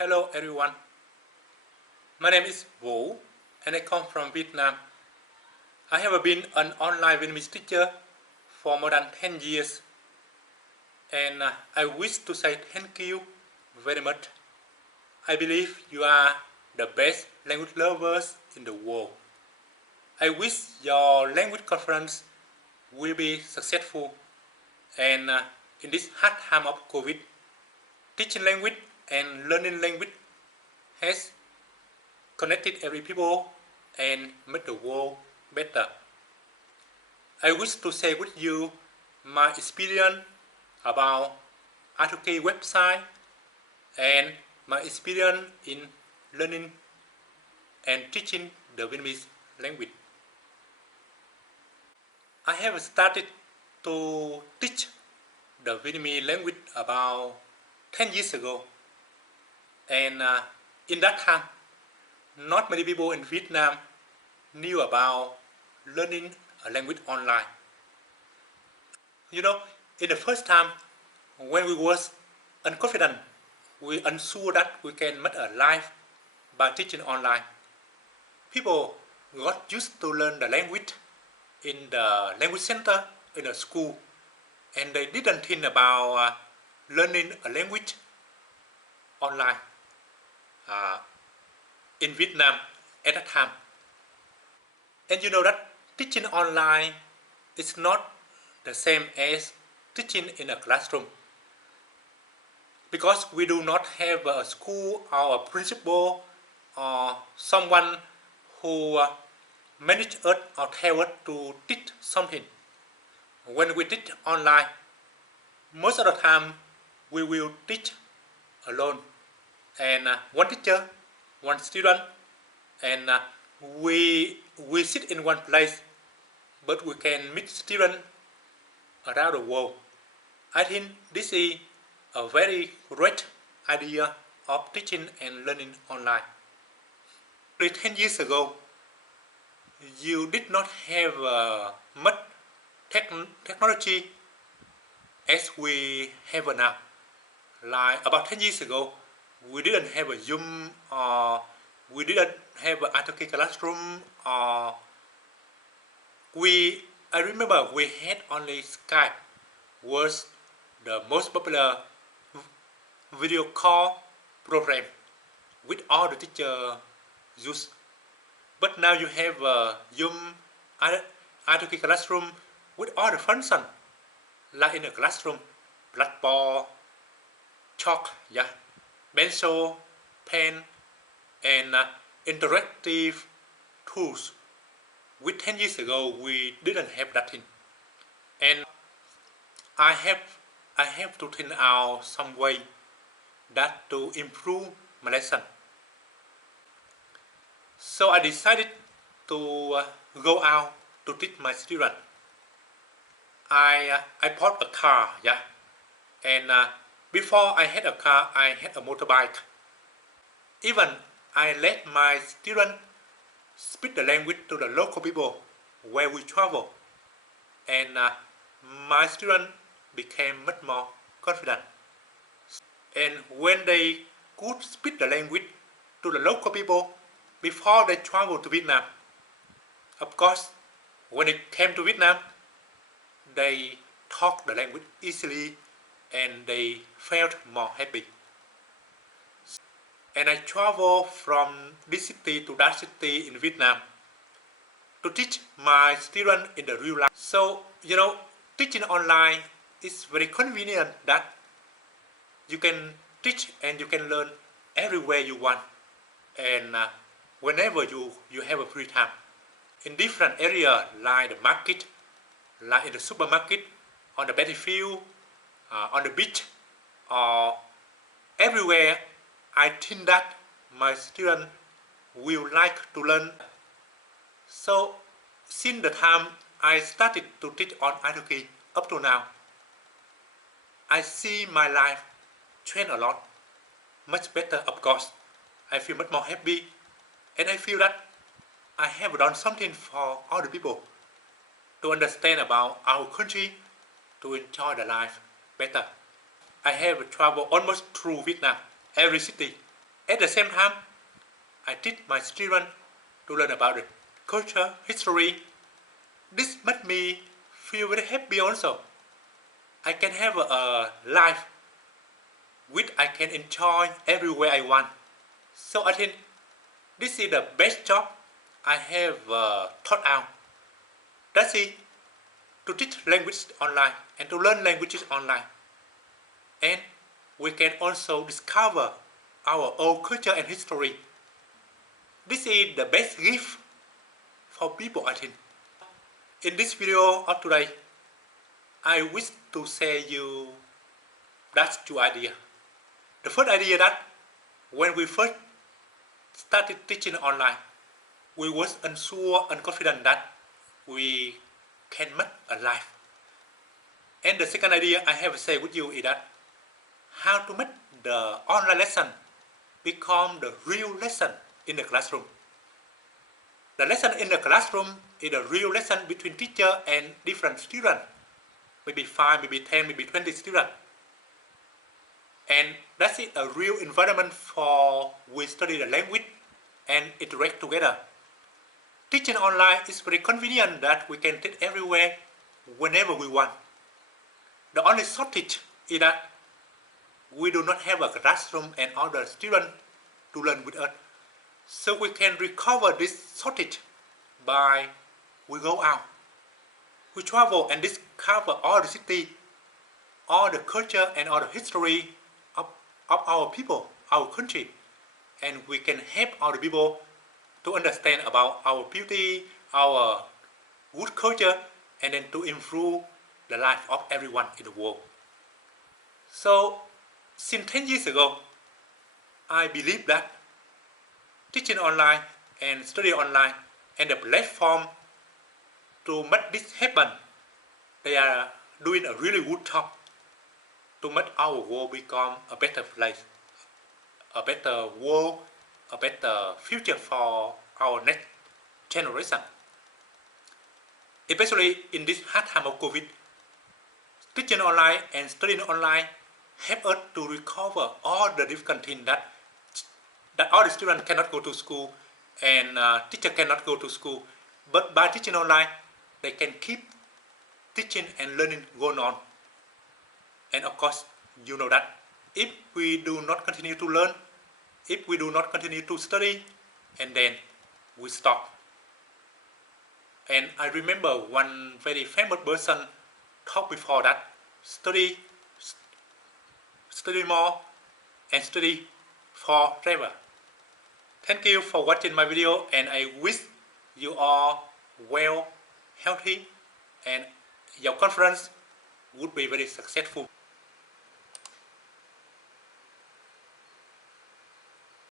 Hello everyone, my name is Vũ and I come from Vietnam. I have been an online Vietnamese teacher for more than 10 years and I wish to say thank you very much. I believe you are the best language lovers in the world. I wish your language conference will be successful and in this hard time of COVID, teaching language and learning language has connected every people and made the world better. I wish to share with you my experience about Italki website and my experience in learning and teaching the Vietnamese language. I have started to teach the Vietnamese language about 10 years ago, and in that time not many people in Vietnam knew about learning a language online. You know, in the first time when we was unconfident, we unsure that we can make a life by teaching online. People got used to learn the language in the language center in a school, and they didn't think about learning a language online in Vietnam at that time. And you know that teaching online is not the same as teaching in a classroom, because we do not have a school or a principal or someone who manage us or tell us to teach something. When we teach online, most of the time we will teach alone, and one teacher, one student, and we sit in one place, but we can meet students around the world. I think this is a very great idea of teaching and learning online. 10 years ago, you did not have much technology as we have now. Like about 10 years ago, we didn't have a Zoom, or we didn't have an Italki classroom, or I remember we had only Skype was the most popular video call program with all the teachers use. But now you have Zoom, Italki classroom with all the functions, like in a classroom, blackboard, chalk, pencil, pen, and interactive tools. With 10 years ago, we didn't have that thing, and I have to think out some way that to improve my lesson. So I decided to go out to teach my students. I bought a car, and before I had a car, I had a motorbike. Even I let my students speak the language to the local people where we travel, and my students became much more confident. And when they could speak the language to the local people before they travel to Vietnam, of course, when they came to Vietnam, they talk the language easily and they felt more happy. And I travel from this city to that city in Vietnam to teach my students in the real life. So, you know, teaching online is very convenient that you can teach and you can learn everywhere you want, and whenever you have a free time. In different areas like the market, like in the supermarket, on the battlefield, on the beach, or everywhere, I think that my students will like to learn. So since the time I started to teach on Italki up to now, I see my life change a lot, much better of course. I feel much more happy, and I feel that I have done something for all the people to understand about our country, to enjoy the life better. I have traveled almost through Vietnam, every city, At the same time, I teach my students to learn about the culture, history. This makes me feel very happy also. I can have a life which I can enjoy everywhere I want. So I think this is the best job I have thought out. That's it, to teach language online and to learn languages online. And we can also discover our own culture and history. This is the best gift for people, I think. In this video of today, I wish to share you that's two ideas. The first idea that when we first started teaching online, we was unsure and confident that we can make a life. And the second idea I have to say with you is that how to make the online lesson become the real lesson in the classroom. The lesson in the classroom is a real lesson between teacher and different students. Maybe 5, maybe 10, maybe 20 students. And that's it, a real environment for we study the language and interact together. Teaching online is very convenient that we can teach everywhere, whenever we want. The only shortage is that we do not have a classroom and other students to learn with us. So we can recover this shortage by we go out. We travel and discover all the city, all the culture and all the history of our people, our country. And we can help other people to understand about our beauty, our good culture, and then to improve the life of everyone in the world. So, since 10 years ago, I believe that teaching online and study online and the platform to make this happen, they are doing a really good job to make our world become a better place, a better world, a better future for our next generation. Especially in this hard time of COVID, teaching online and studying online help us to recover all the difficult things that all the students cannot go to school and teacher cannot go to school. But by teaching online, they can keep teaching and learning going on. And of course, you know that if we do not continue to learn, if we do not continue to study, and then we stop. And I remember one very famous person talked before that, study more and study forever. Thank you for watching my video, and I wish you all well, healthy, and your conference would be very successful.